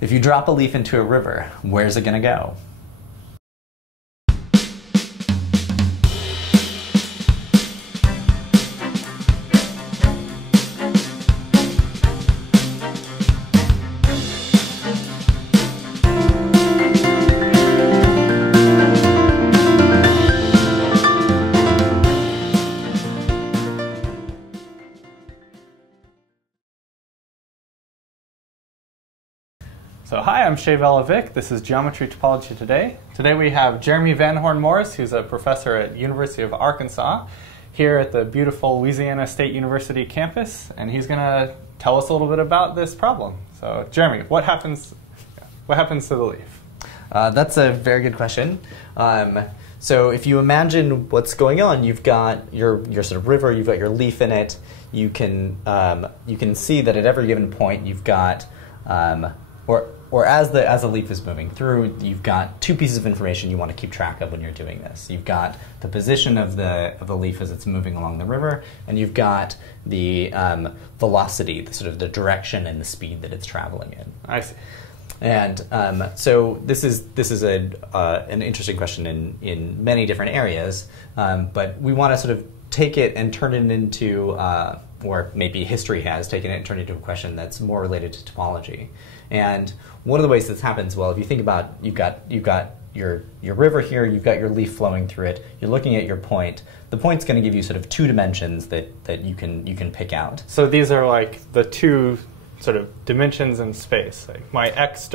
If you drop a leaf into a river, where's it going to go? So hi, I'm Shea Vela-Vick. This is Geometry Topology Today. Today we have Jeremy Van Horn Morris, who's a professor at University of Arkansas here at the beautiful Louisiana State University campus, and he's going to tell us a little bit about this problem. So Jeremy, what happens to the leaf? That's a very good question. So if you imagine what's going on, you've got your sort of river, you've got your leaf in it. You can see that at every given point you've got or as the leaf is moving through, you've got two pieces of information you want to keep track of when you're doing this. You've got the position of the leaf as it's moving along the river, and you've got the velocity, the direction and the speed that it's traveling in. I see. And so this is an interesting question in many different areas, but we want to sort of take it and turn it into, or maybe history has taken it and turned it into a question that's more related to topology. And one of the ways this happens, well, if you think about, you've got your river here, you've got your leaf flowing through it, you're looking at your point. The point's going to give you sort of two dimensions that you can pick out. So these are like the two sort of dimensions in space, like my x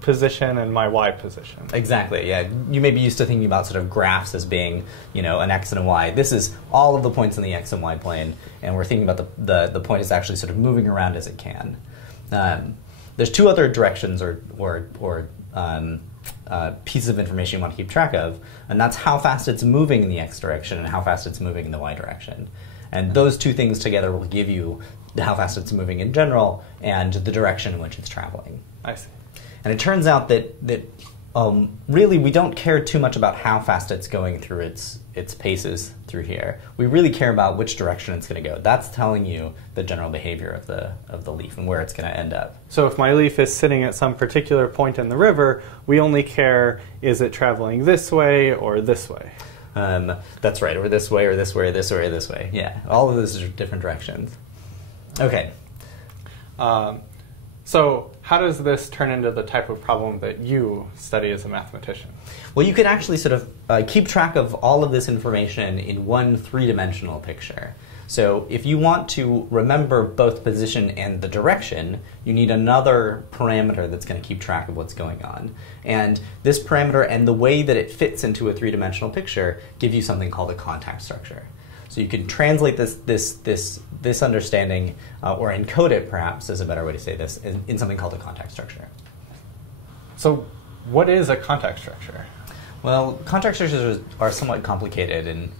position and my y position. Exactly, yeah. You may be used to thinking about sort of graphs as being, an x and a y. This is all of the points in the x and y plane, and we're thinking about the point is actually sort of moving around as it can. There's two other directions or pieces of information you want to keep track of, and that's how fast it's moving in the x direction and how fast it's moving in the y direction. And those two things together will give you how fast it's moving in general and the direction in which it's traveling. I see. And it turns out that really we don't care too much about how fast it's going through its paces through here. We really care about which direction it's going to go. That's telling you the general behavior of the leaf and where it's going to end up. So if my leaf is sitting at some particular point in the river, we only care, is it traveling this way or this way? That's right, or this way, or this way, or this way, or this way. Yeah, all of those are different directions. Okay. So how does this turn into the type of problem that you study as a mathematician? Well, you can actually sort of keep track of all of this information in one three-dimensional picture. So if you want to remember both position and the direction, you need another parameter that's going to keep track of what's going on. And this parameter and the way that it fits into a three-dimensional picture give you something called a contact structure. So you can translate this understanding, or encode it, perhaps, is a better way to say this, in something called a contact structure. So what is a contact structure? Well, contact structures are somewhat complicated, and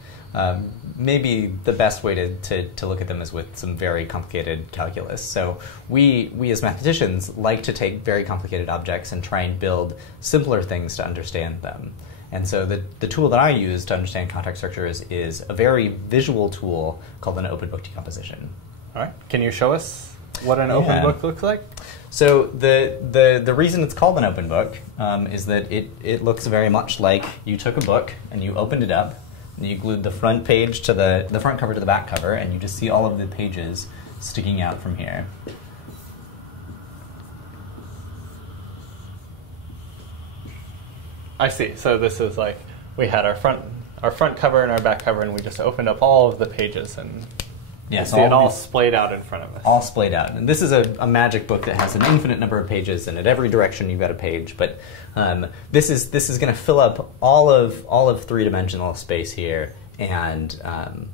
maybe the best way to look at them is with some very complicated calculus. So we as mathematicians like to take very complicated objects and try and build simpler things to understand them. And so the tool that I use to understand contact structures is a very visual tool called an open book decomposition. All right. Can you show us what an open book looks like? So the reason it's called an open book is that it looks very much like you took a book and you opened it up and you glued the front page to the front cover to the back cover, and you just see all of the pages sticking out from here. I see. So this is like we had our front cover and our back cover, and we just opened up all of the pages and see it all splayed out in front of us. All splayed out. And this is a magic book that has an infinite number of pages, and at every direction you've got a page. But this is going to fill up all of three-dimensional space here. And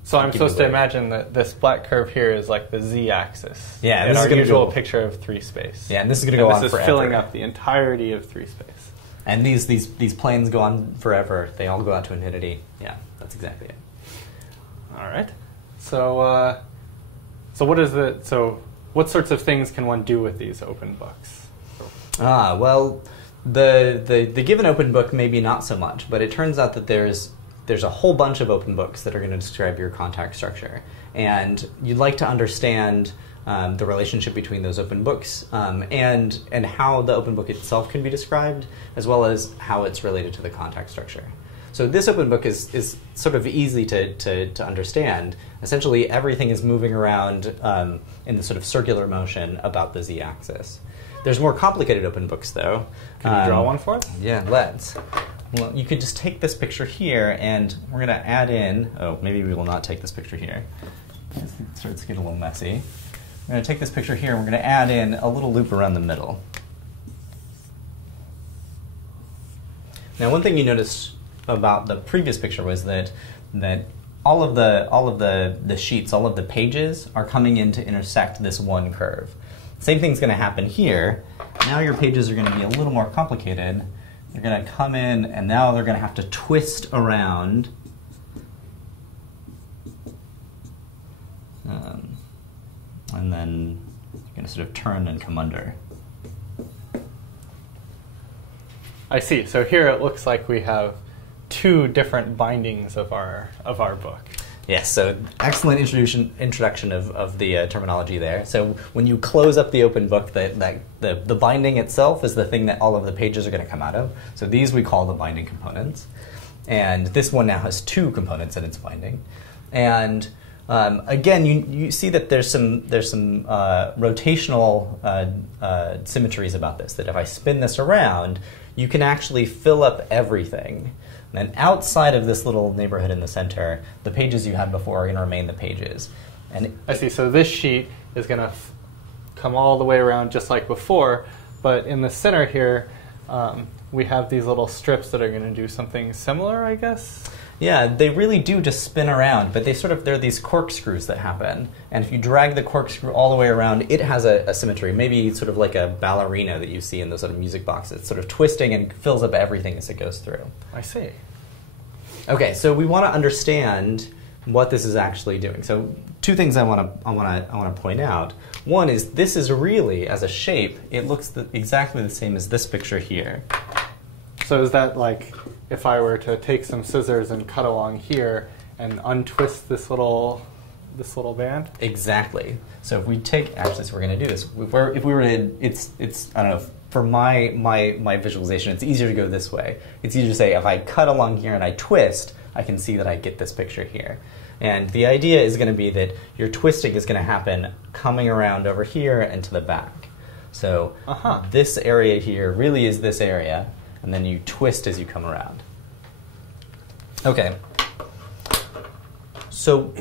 so I'm supposed to imagine that this black curve here is like the z-axis. Yeah, in our usual picture of three space. Yeah, and this is going to go on forever. This is filling up the entirety of three space. And these planes go on forever. They all go out to infinity. Yeah, that's exactly it. All right. So what sorts of things can one do with these open books? Well, the given open book maybe not so much, but it turns out that there's a whole bunch of open books that are going to describe your contact structure, and you'd like to understand the relationship between those open books, and how the open book itself can be described, as well as how it's related to the context structure. So this open book is sort of easy to understand. Essentially, everything is moving around in the sort of circular motion about the z-axis. There's more complicated open books, though. Can you draw one for us? Yeah, let's. Well, you could just take this picture here, and we're going to add in... Oh, maybe we will not take this picture here. It starts to get a little messy. We're going to take this picture here, and we're going to add in a little loop around the middle. Now, one thing you noticed about the previous picture was that all of the sheets, all of the pages, are coming in to intersect this one curve. Same thing's going to happen here. Now your pages are going to be a little more complicated. They're going to come in, and now they're going to have to twist around. And then you're going to sort of turn and come under. I see. So here it looks like we have two different bindings of our book. Yes, so excellent introduction of the terminology there. So when you close up the open book, the binding itself is the thing that all of the pages are going to come out of. So these we call the binding components. And this one now has two components in its binding. And again, you see that there's some rotational symmetries about this, that if I spin this around, you can actually fill up everything. And outside of this little neighborhood in the center, the pages you had before are going to remain the pages. And I see. So this sheet is going to come all the way around just like before, but in the center here, we have these little strips that are going to do something similar, I guess? Yeah, they really do just spin around, but they're these corkscrews that happen. And if you drag the corkscrew all the way around, it has a symmetry, maybe sort of like a ballerina that you see in those sort of music boxes. It's sort of twisting and fills up everything as it goes through. I see. Okay, so we want to understand what this is actually doing. So two things I want to point out. One is this is really, as a shape, it looks exactly the same as this picture here. So is that like if I were to take some scissors and cut along here and untwist this little band? Exactly. So if we take, actually, so we're going to do this. If we were to, it's I don't know, for my visualization, it's easier to go this way. It's easier to say if I cut along here and I twist, I can see that I get this picture here. And the idea is going to be that your twisting is going to happen coming around over here and to the back. So this area here really is this area, and then you twist as you come around. Okay. So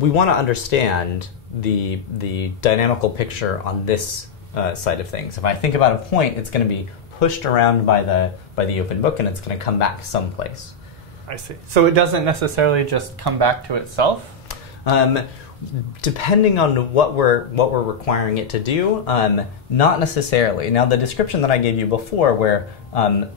we want to understand the dynamical picture on this side of things. If I think about a point, it's going to be pushed around by the open book, and it's going to come back someplace. I see. So it doesn't necessarily just come back to itself? Depending on what we're requiring it to do, not necessarily. Now, the description that I gave you before, where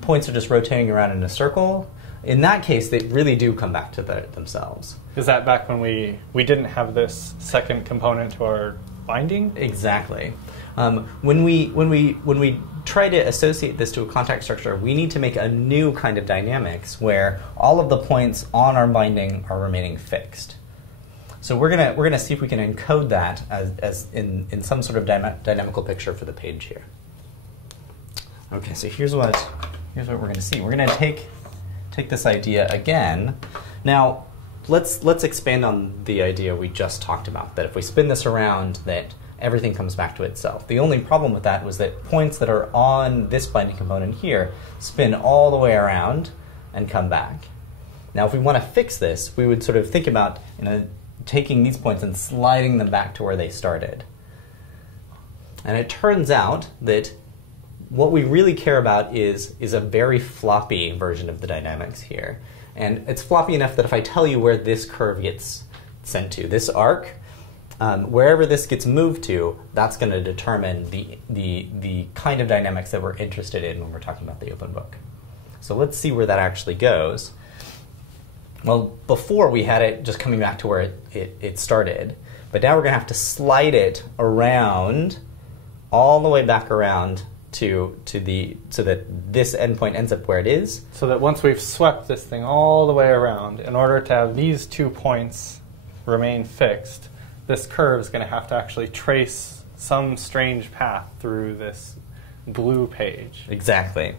points are just rotating around in a circle, in that case, they really do come back to themselves. Is that back when we didn't have this second component to our binding? Exactly. When we try to associate this to a context structure, we need to make a new kind of dynamics where all of the points on our binding are remaining fixed. So we're gonna see if we can encode that as in some sort of dynamical picture for the page here. Okay, so here's what we're going to see. We're going to take this idea again. Now let's expand on the idea we just talked about, that if we spin this around, that everything comes back to itself. The only problem with that was that points that are on this binding component here spin all the way around and come back. Now, if we want to fix this, we would sort of think about taking these points and sliding them back to where they started. And it turns out that what we really care about is a very floppy version of the dynamics here. And it's floppy enough that if I tell you where this curve gets sent to, this arc, wherever this gets moved to, that's going to determine the kind of dynamics that we're interested in when we're talking about the open book. So let's see where that actually goes. Well, before we had it just coming back to where it started, but now we're going to have to slide it around, all the way back around so that this endpoint ends up where it is. So that once we've swept this thing all the way around, in order to have these 2 points remain fixed, this curve is going to have to actually trace some strange path through this blue page. Exactly.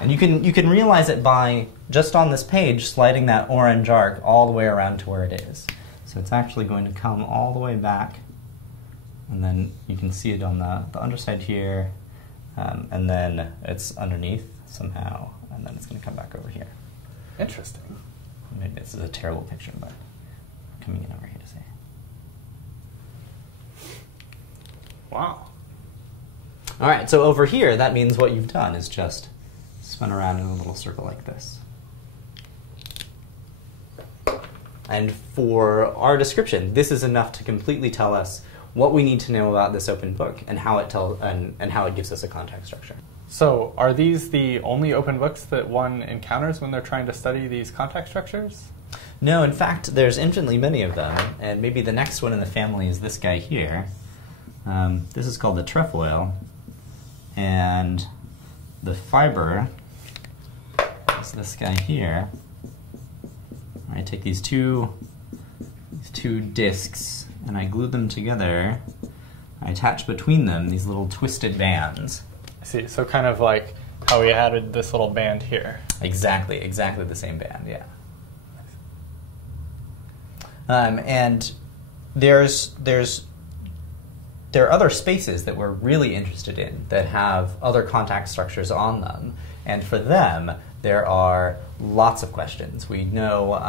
And you can realize it by, just on this page, sliding that orange arc all the way around to where it is. So it's actually going to come all the way back, and then you can see it on the underside here, and then it's underneath somehow, and then it's going to come back over here. Interesting. Maybe this is a terrible picture, but coming in over here to see. Wow. All right, so over here, that means what you've done is just spun around in a little circle like this. And for our description, this is enough to completely tell us what we need to know about this open book and how it gives us a context structure. So are these the only open books that one encounters when they're trying to study these context structures? No, in fact, there's infinitely many of them, and maybe the next one in the family is this guy here. This is called the trefoil, and the fiber is this guy here. I take these two discs and I glue them together. I attach between them these little twisted bands. I see. So kind of like how we added this little band here. Exactly the same band, yeah. And there are other spaces that we're really interested in that have other contact structures on them, and for them there are lots of questions. We know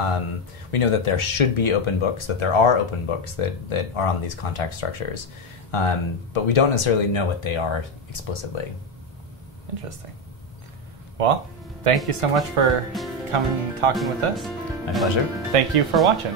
that there should be open books, that there are open books that are on these contact structures, but we don't necessarily know what they are explicitly. Interesting. Well, thank you so much for coming and talking with us. My pleasure. Thank you for watching.